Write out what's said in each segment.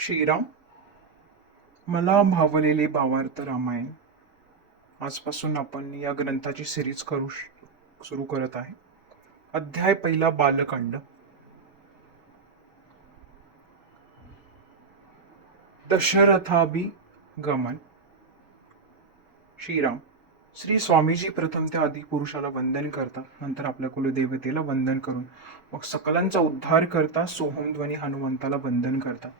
श्रीराम, मला भावलेले भावार्थ रामायण. आजपासून आपण या ग्रंथाची सिरीज सुरू करत आहे. अध्याय पहिला, बालकांड. दशरथाभिगमन. श्रीराम, श्री स्वामीजी प्रथम त्या आधी पुरुषाला वंदन करतात, नंतर आपल्या कुलदेवतेला वंदन करून मग सकलांचा उद्धार करता सोहम ध्वनी हनुमंताला वंदन करतात.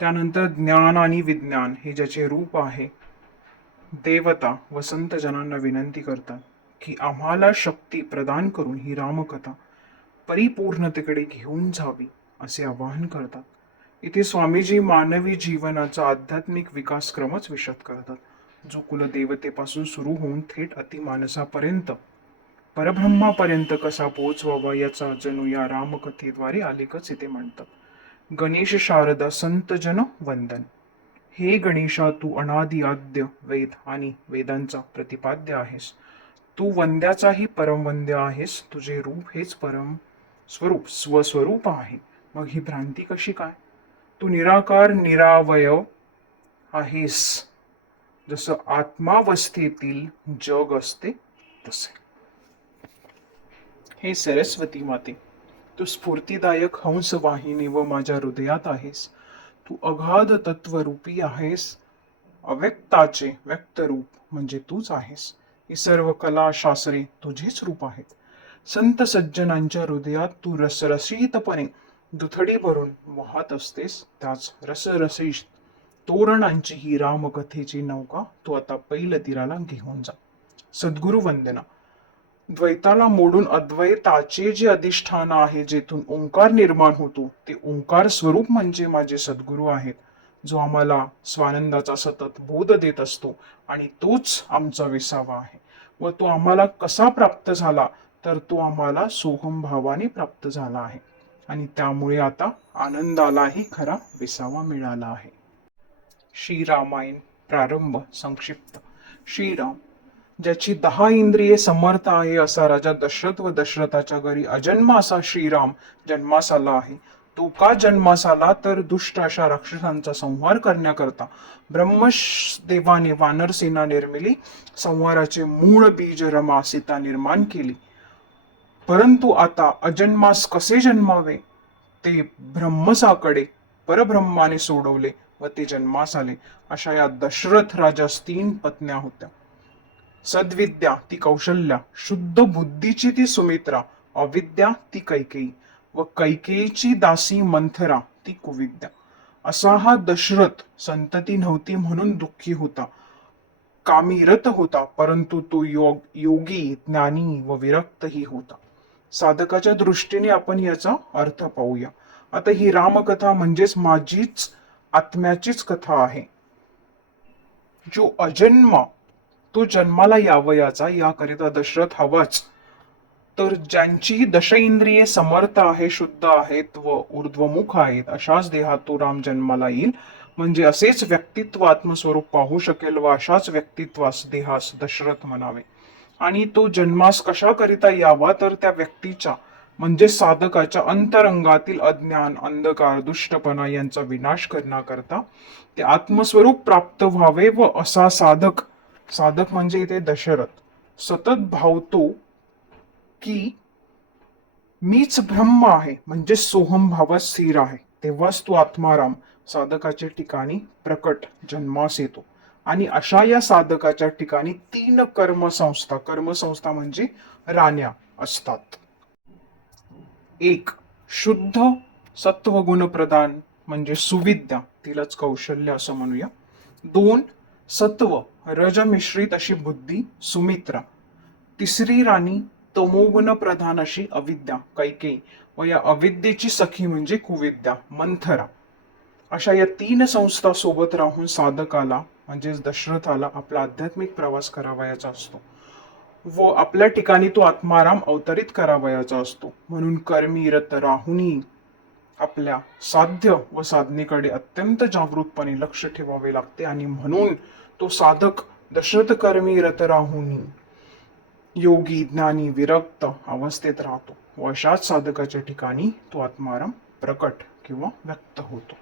त्यानंतर ज्ञान आणि विज्ञान हे ज्याचे रूप आहे, देवता व संत जनांना विनंती करतात की आम्हाला शक्ती प्रदान करून ही रामकथा परिपूर्णतेकडे घेऊन जावी असे आवाहन करतात. इथे स्वामीजी मानवी जीवनाचा आध्यात्मिक विकासक्रमच विशद करतात, जो कुलदेवतेपासून सुरू होऊन थेट अतिमानसापर्यंत परब्रह्मापर्यंत कसा पोहोचवावा याचा जणू या रामकथेद्वारे आलेखच इथे म्हणतात. गणेश शारदा संत जन वंदन. हे गणेशा, तू अनादि आद्य वेद आणि वेदांचा प्रतिपाद्य आहेस. तू वंद्याचाही परमवंद्य आहेस. तुझे रूप हेच परम स्वरूप स्वस्वरूप आहे. मग ही भ्रांती कशी काय? तू निराकार निरावयव आहेस. जसं आत्मावस्थेतील जग असते तसे. हे सरस्वती माते, तू स्फूर्तिदायक हंस वाहिनी व माझ्या हृदयात आहेस. तू अगाध तत्वरूपी आहेस. अव्यक्ताचे व्यक्त रूप म्हणजे तूच आहेस. ही सर्व कला शास्त्रे तुझेच रूप आहेत. संत सज्जनांच्या हृदयात तू रसरशीतपणे दुथडी भरून वाहत असतेस. त्याच रसरशीत तोरणांची ही रामकथेची नौका तू आता पैल तीराला घेऊन जा. सद्गुरु वंदना. द्वैताला मोडून अद्वैताचे जे अधिष्ठान आहे, जेथून ओंकार निर्माण होतो, ते ओंकार स्वरूप म्हणजे माझे सद्गुरू आहेत, जो आम्हाला स्वानंदाचा सतत बोध देत असतो आणि तोच आमचा विसावा आहे. व तो आम्हाला कसा प्राप्त झाला, तर तो आम्हाला सोहम भावाने प्राप्त झाला आहे आणि त्यामुळे आता आनंदालाही खरा विसावा मिळाला आहे. श्रीरामायण प्रारंभ संक्षिप्त. श्रीराम, ज्याची 10 इंद्रिये समर्थ आहे असा राजा दशरथ व दशरथाच्या घरी अजन्म असा श्रीराम जन्मास आला आहे. तो का जन्मास आला, तर दुष्ट अशा राक्षसांचा संहार करण्याकरता ब्रह्मदेवाने वानर सेना निर्मिली. संहाराचे मूळ बीज रमा सीता निर्माण केली. परंतु आता अजन्मास कसे जन्मावे ते ब्रह्मसाकडे परब्रह्माने सोडवले व ते जन्मास आले. अशा या दशरथ राजास 3 पत्न्या होत्या. सद्विद्या ती कौशल्या, शुद्ध बुद्धीची ती सुमित्रा, अविद्या ती कैकेयी व कैकेयीची दासी मंथरा ती कुविद्या. असा हा दशरथ संतती नव्हती म्हणून दुःखी होता, कामीरत होता, परंतु तो योगी, ज्ञानी व विरक्तही होता. साधकाच्या दृष्टीने आपण याचा अर्थ पाहूया. आता ही रामकथा म्हणजेच माझीच आत्म्याचीच कथा आहे. जो अजन्म, तो जन्माला यावयाचा, याकरिता दशरथ हवाच. तर ज्यांची 10 इंद्रिये समर्थ आहे, शुद्ध आहेत व ऊर्ध्वमुख आहेत, अशाच देहात तो राम जन्माला येईल. म्हणजे असेच व्यक्तित्व आत्मस्वरूप पाहू शकेल व अशाच व्यक्तित्वास देहास दशरथ म्हणावे. आणि तो जन्मास कशाकरिता यावा, तर त्या व्यक्तीच्या म्हणजे साधकाच्या अंतरंगातील अज्ञान, अंधकार, दुष्टपणा यांचा विनाश करण्याकरता ते आत्मस्वरूप प्राप्त व्हावे. व असा साधक, साधक म्हणजे इथे दशरथ, सतत भावतो की मीच ब्रह्म आहे, म्हणजे सोहम भावात स्थिर आहे. तेव्हाच तो आत्माराम साधकाच्या ठिकाणी प्रकट जन्मास येतो. आणि अशा या साधकाच्या ठिकाणी 3 कर्मसंस्था, कर्मसंस्था म्हणजे राण्या असतात. 1 शुद्ध सत्वगुण प्रधान म्हणजे सुविद्या, तिलाच कौशल्य असं म्हणूया. 2 सत्व रज मिश्रित अशी बुद्धी, सुमित्रा. 3री राणी तमोगुण प्रधान अशी अविद्या, कैकेयी. व या अविद्येची सखी म्हणजे कुविद्या, मंथरा. अशा या 3 संस्था सोबत राहून साधकाला म्हणजेच दशरथाला आपला आध्यात्मिक प्रवास करावयाचा असतो व आपल्या ठिकाणी तो आत्माराम अवतरित करावयाचा असतो. म्हणून कर्मीरत राहुनी आपल्या साध्य व साधनेकडे अत्यंत जागृतपणे लक्ष ठेवावे लागते. आणि म्हणून तो साधक दशरथ कर्मीरत राहुनी योगी, ज्ञानी, विरक्त अवस्थेत राहतो व अशाच साधकाच्या ठिकाणी तो आत्माराम प्रकट किंवा व्यक्त होतो.